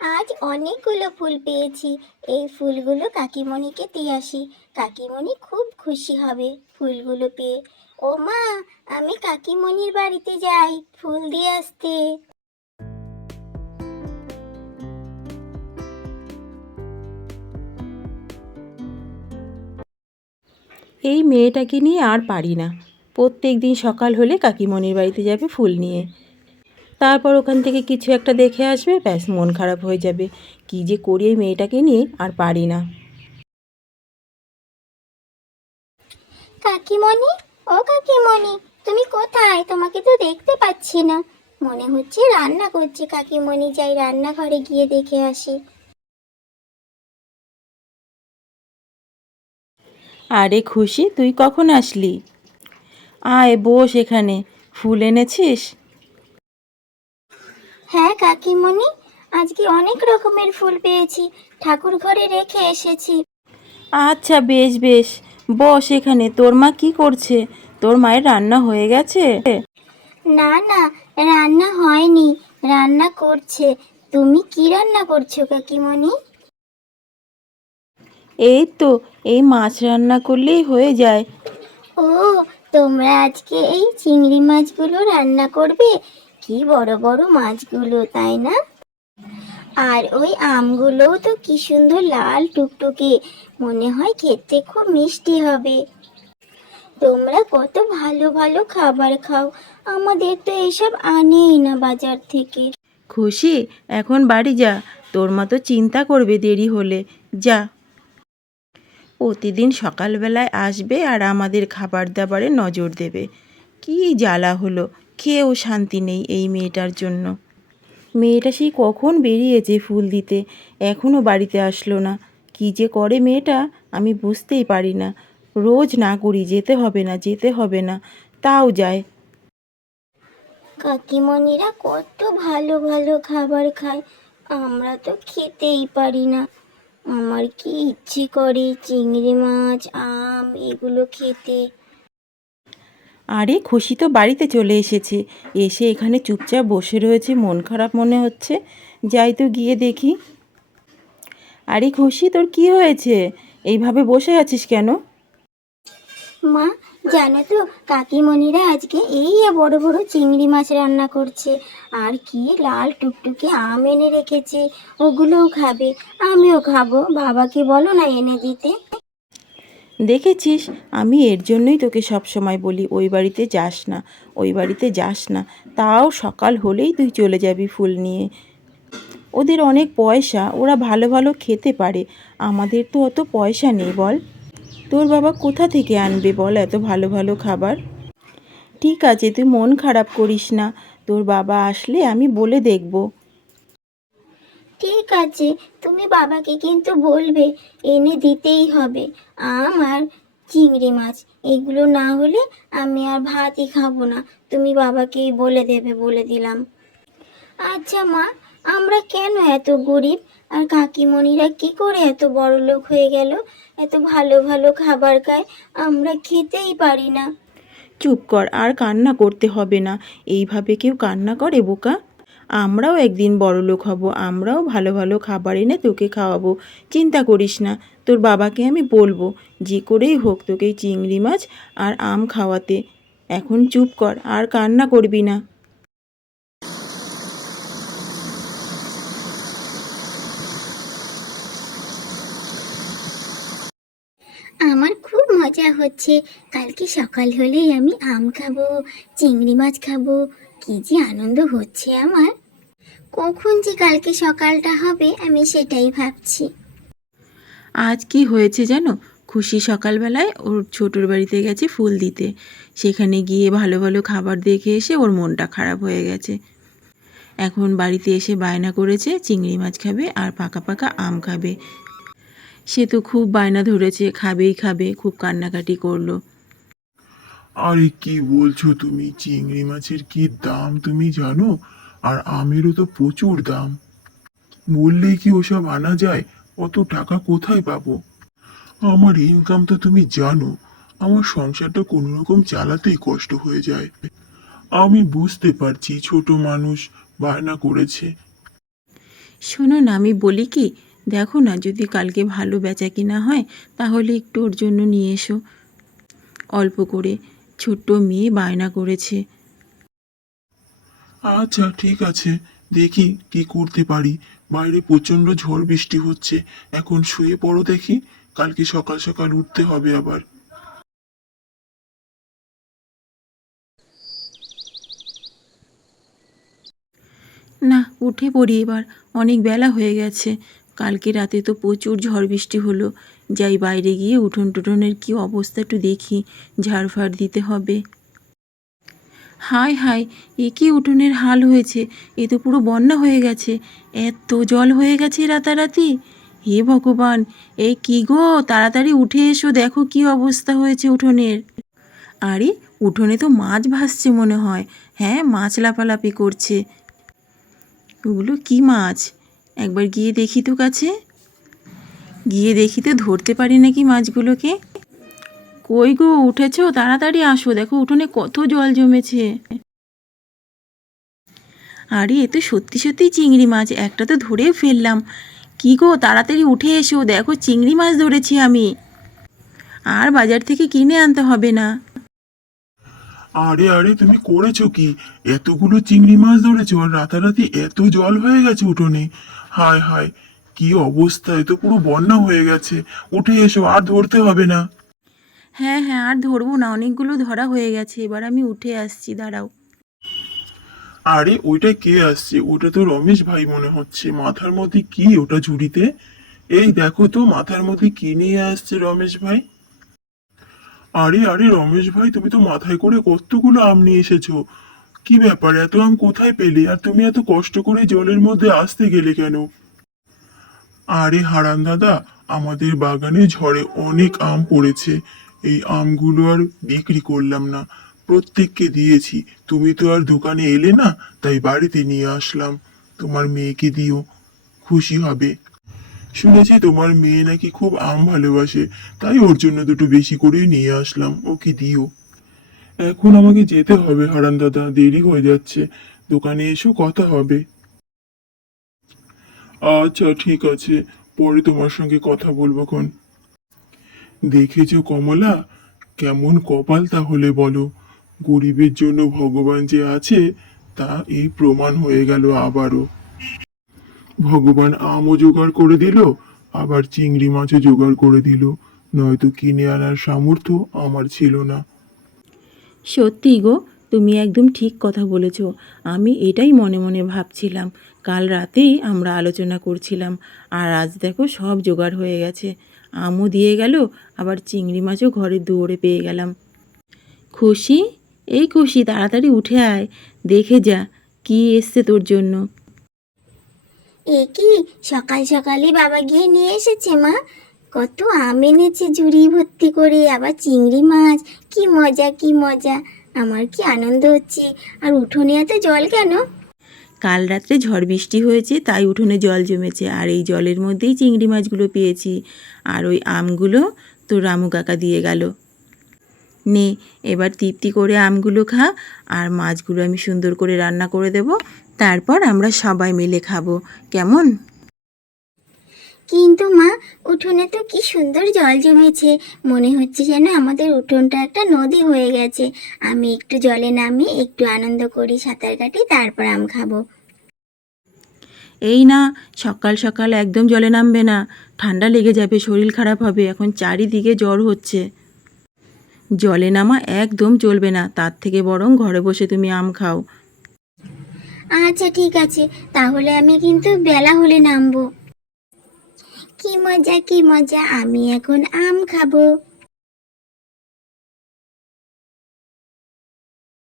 আজ অনেকগুলো ফুল পেয়েছি। এই ফুলগুলো কাকিমণিকে দিয়ে আসি। কাকিমণি খুব খুশি হবে ফুলগুলো পেয়ে। ও মা, আমি কাকিমণির বাড়িতে যাই ফুল দিয়ে আসতে। এই মেয়েটাকে নিয়ে আর পারি না। প্রত্যেক দিন সকাল হলে কাকিমণির বাড়িতে যাবে ফুল নিয়ে, তারপর ওখান থেকে কিছু একটা দেখে আসবে, ব্যাস মন খারাপ হয়ে যাবে। কী যে করি এই মেয়েটাকে নিয়ে আর পারি না। কাকিমণি, ও কাকিমণি, তুমি কোথায়? তোমাকে তো দেখতে পাচ্ছি না। মনে হচ্ছে রান্না করছে কাকিমণি, যাই রান্নাঘরে গিয়ে দেখে আসি। আরে খুশি, তুই কখন আসলি? আয় বস এখানে। ফুল এনেছিস? হ্যাঁ কাকিমণি, আজকে অনেক রকমের ফুল পেয়েছি, ঠাকুর ঘরে রেখে এসেছি। আচ্ছা বেশ বেশ, বস এখানে। তোর মা কি করছে? তোর মায়ের রান্না হয়ে গেছে? না না, রান্না হয়নি, রান্না করছে। তুমি কি রান্না করছো কাকিমণি? এই তো, এই মাছ রান্না করলেই হয়ে যায়। ও, তোমরা আজকে এই চিংড়ি মাছগুলো রান্না করবে? কি বড় বড় মাছগুলো, তাই না? আর ওই আমগুলোও তো কি সুন্দর লাল টুকটুকে, মনে হয় খেতে খুব মিষ্টি হবে। তোমরা কত ভালো ভালো খাবার খাও, আমাদের তো এসব আনেই না বাজার থেকে। খুশি, এখন বাড়ি যা। তোর মা তো চিন্তা করবে দেরি হলে। যা। প্রতিদিন সকালবেলায় আসবে আর আমাদের খাবার দাবারে নজর দেবে। কি জ্বালা হলো, খেয়েও শান্তি নেই এই মেয়েটার জন্য। মেয়েটা সেই কখন বেরিয়েছে ফুল দিতে, এখনও বাড়িতে আসলো না। কি যে করে মেয়েটা আমি বুঝতেই পারি না। রোজ না করি যেতে হবে না যেতে হবে না, তাও যায়। কাকিমণিরা কত ভালো ভালো খাবার খায়, আমরা তো খেতেই পারি না। আমার কি ইচ্ছে করে চিংড়ি মাছ, আম এগুলো খেতে। আরে খুশি তো বাড়িতে চলে এসেছে, এসে এখানে চুপচাপ বসে রয়েছে, মন খারাপ মনে হচ্ছে। যাই তো গিয়ে দেখি। আরে খুশি, তোর কি হয়েছে? এইভাবে বসে আছিস কেন? মা, জানো তো কাকিমণিরা আজকে এই বড় বড় চিংড়ি মাছ রান্না করছে, আর কি লাল টুকটুকে আম এনে রেখেছে, ওগুলোও খাবে। আমিও খাবো, বাবাকে বলো না এনে দিতে। দেখেছিস, আমি এর জন্যই তোকে সব সময় বলি ওই বাড়িতে যাস না, ওই বাড়িতে যাস না। তাও সকাল হলেই তুই চলে যাবি ফুল নিয়ে। ওদের অনেক পয়সা, ওরা ভালো ভালো খেতে পারে। আমাদের তো অত পয়সা নেই বল। তোর বাবা কোথা থেকে আনবে বল এত ভালো ভালো খাবার? ঠিক আছে, তুই মন খারাপ করিস না। তোর বাবা আসলে আমি বলে দেখব। ঠিক আছে, তুমি বাবাকে কিন্তু বলবে এনে দিতেই হবে আম আর চিংড়ি মাছ। এগুলো না হলে আমি আর ভাতই খাবো না। তুমি বাবাকেই বলে দেবে, বলে দিলাম। আচ্ছা মা, আমরা কেন এত গরিব, আর কাকিমণিরা কি করে এত বড় লোক হয়ে গেল? এত ভালো ভালো খাবার খায়, আমরা খেতেই পারি না। চুপ কর, আর কান্না করতে হবে না। এইভাবে কেউ কান্না করে বোকা? আমরাও একদিন বড়লোক হব, আমরাও ভালো ভালো খাবার এনে তোকে খাওয়াবো। চিন্তা করিস না। তোর বাবাকে আমি বলবো যে করেই হোক তোকে চিংড়ি মাছ আর আম খাওয়াতে। এখন চুপ কর, আর কান্না করবি না। আমার খুব মজা হচ্ছে, কালকে সকাল হলেই আমি আম খাবো, চিংড়ি মাছ খাবো। কি যে আনন্দ হচ্ছে আমার! কখন যে কালকে সকালটা হবে আমি সেটাই ভাবছি। আজ কি হয়েছে জানো? খুশি সকালবেলায় ওর ছোটোর বাড়িতে গেছে ফুল দিতে। সেখানে গিয়ে ভালো ভালো খাবার দেখে এসে ওর মনটা খারাপ হয়ে গেছে। এখন বাড়িতে এসে বায়না করেছে চিংড়ি মাছ খাবে আর পাকা পাকা আম খাবে। সে তো খুব বায়না ধরেছে, খাবেই খাবে, খুব কান্নাকাটি করলো। আরে কি বলছো তুমি? চিংড়ি মাছের কি দাম তুমি জানো? আর আমেরও তো প্রচুর দাম। বললেই কি ওসব আনা যায়? অত টাকা কোথায় পাবো? আমার ইনকাম তো তুমি জানো, আমার সংসারটা কোনো রকম চালাতেই কষ্ট হয়ে যায়। আমি বুঝতে পারছি ছোট মানুষ, বায়না করেছে। শোনো না, আমি বলি কি, দেখো না যদি কালকে ভালো বেচা কিনা হয় তাহলে একটু ওর জন্য নিয়ে এসো, অল্প করে। ছোট্ট মেয়ে বায়না করেছে। আচ্ছা ঠিক আছে, দেখি কি করতে পারি। বাইরে প্রচন্ড ঝড় বৃষ্টি হচ্ছে, এখন শুয়ে পড়ো দেখি, কালকে সকাল সকাল উঠতে হবে আবার। না, উঠে পড়ি এবার, অনেক বেলা হয়ে গেছে। কালকে রাতে তো প্রচুর ঝড় বৃষ্টি হলো। যাই বাইরে গিয়ে উঠোন টুঠোনের কী অবস্থা একটু দেখি, ঝাড়ফাড় দিতে হবে। হায় হায়, এ কি উঠোনের হাল হয়েছে! এ তো পুরো বন্যা হয়ে গেছে, এত জল হয়ে গেছে রাতারাতি। হে ভগবান, এই কি গো, তাড়াতাড়ি উঠে এসো, দেখো কি অবস্থা হয়েছে উঠোনের। আরে, উঠোনে তো মাছ ভাসছে মনে হয়। হ্যাঁ, মাছ লাফালাফি করছে। ওগুলো কি মাছ? একবার গিয়ে দেখি তো কাছে, গিয়ে দেখি তো ধরতে পারি নাকি মাছগুলোকে। কই গো, উঠেছো? তাড়াতাড়ি আসো, দেখো উঠোনে কত জল জমেছে। আরে, এ তো সত্যি সত্যি চিংড়ি মাছ, একটা তো ধরেও ফেললাম। কি গো, তাড়াতাড়ি উঠে এসো, দেখো চিংড়ি মাছ ধরেছি আমি। আর বাজার থেকে কিনে আনতে হবে না। আরে আরে, তুমি করেছো কি? এতগুলো চিংড়ি মাছ ধরেছো আর রাতারাতি এত জল হয়ে গেছে উঠোনে! হায় হায়, কি অবস্থা! এ তো পুরো বন্যা হয়ে গেছে। উঠে এসো, আর ধরতে হবে না। হ্যাঁ হ্যাঁ, আর ধরবো না, অনেকগুলো ধরা হয়ে গেছে, এবার আমি উঠে আসছি, দাঁড়াও। আরে ওইটা কে আসছে? ওটা তো রমেশ ভাই মনে হচ্ছে। মাথার মধ্যে কি ওটা ঝুড়িতে? এই দেখো তো, মাথার মধ্যে কি নিয়ে আসছে রমেশ ভাই? আরে আরে রমেশ ভাই, তুমি তো মাথায় করে কতগুলো আম নিয়ে এসেছো। কি ব্যাপার, এত আম কোথায় পেলে? আর তুমি এত কষ্ট করে জলের মধ্যে আসতে গেলে কেন? আরে হারান দাদা, আমাদের বাগানে ঝড়ে অনেক আম পড়েছে। এই আমগুলো আর বিক্রি করলাম না, প্রত্যেককে দিয়েছি। তুমি তো আর দোকানে এলে না, তাই বাড়িতে নিয়ে আসলাম। তোমার মেয়েকে দিও, খুশি হবে। শুনেছি তোমার মেয়ে নাকি খুব আম ভালোবাসে, তাই ওর জন্য দুটো বেশি করেই নিয়ে আসলাম, ওকে দিও। এখন আমাকে যেতে হবে হারান দাদা, দেরি হয়ে যাচ্ছে। দোকানে এসো, কথা হবে। আচ্ছা ঠিক আছে, পরে তোমার সঙ্গে কথা বলবো খন। দেখেছো কমলা, কেমন কপাল তাহলে বলো। গরিবের জন্য ভগবান যে আছে, তা এই প্রমাণ হয়ে গেল আবারও। ভগবান আমও জোগাড় করে দিল, আবার চিংড়ি মাছও জোগাড় করে দিল। নয়তো কিনে আনার সামর্থ্য আমার ছিল না। সত্যি গো, তুমি একদম ঠিক কথা বলেছ। আমি এটাই মনে মনে ভাবছিলাম, কাল রাতেই আমরা আলোচনা করছিলাম। আর আজ দেখো সব জোগাড় হয়ে গেছে, আমও দিয়ে গেল, আবার চিংড়ি মাছও ঘরের দুয়ারে পেয়ে গেলাম। খুশি, এই খুশি, তাড়াতাড়ি উঠে আয়, দেখে যা কি এসছে তোর জন্য। এ কি, সকাল সকালই বাবা গিয়ে নিয়ে এসেছে মা? কত আম এনেছে ঝুড়ি ভর্তি করে, আবার চিংড়ি মাছ। কি মজা কি মজা, আমার কি আনন্দ হচ্ছে। আর উঠোনে এত জল কেন? কাল রাত্রে ঝড় বৃষ্টি হয়েছে, তাই উঠোনে জল জমেছে, আর এই জলের মধ্যেই চিংড়ি মাছগুলো পেয়েছি। আর ওই আমগুলো তো রামু কাকা দিয়ে গেল। নে, এবার তৃপ্তি করে আমগুলো খা, আর মাছগুলো আমি সুন্দর করে রান্না করে দেব, তারপর আমরা সবাই মিলে খাবো, কেমন? কিন্তু মা, উঠোনে তো কি সুন্দর জল জমেছে, মনে হচ্ছে যেন আমাদের উঠোনটা একটা নদী হয়ে গেছে। আমি একটু জলে নামি, একটু আনন্দ করি, সাঁতার কাটি, তারপর আম খাবো। এই না, সকাল সকাল একদম জলে নামবে না, ঠান্ডা লেগে যাবে, শরীর খারাপ হবে, এখন চারিদিকে জ্বর হচ্ছে। জলে নামা একদম চলবে না, তার থেকে বরং ঘরে বসে তুমি আম খাও। আচ্ছা ঠিক আছে, তাহলে আমি কিন্তু বেলা হলে নামবো। কি মজা কি মজা, আমি এখন আম খাবো।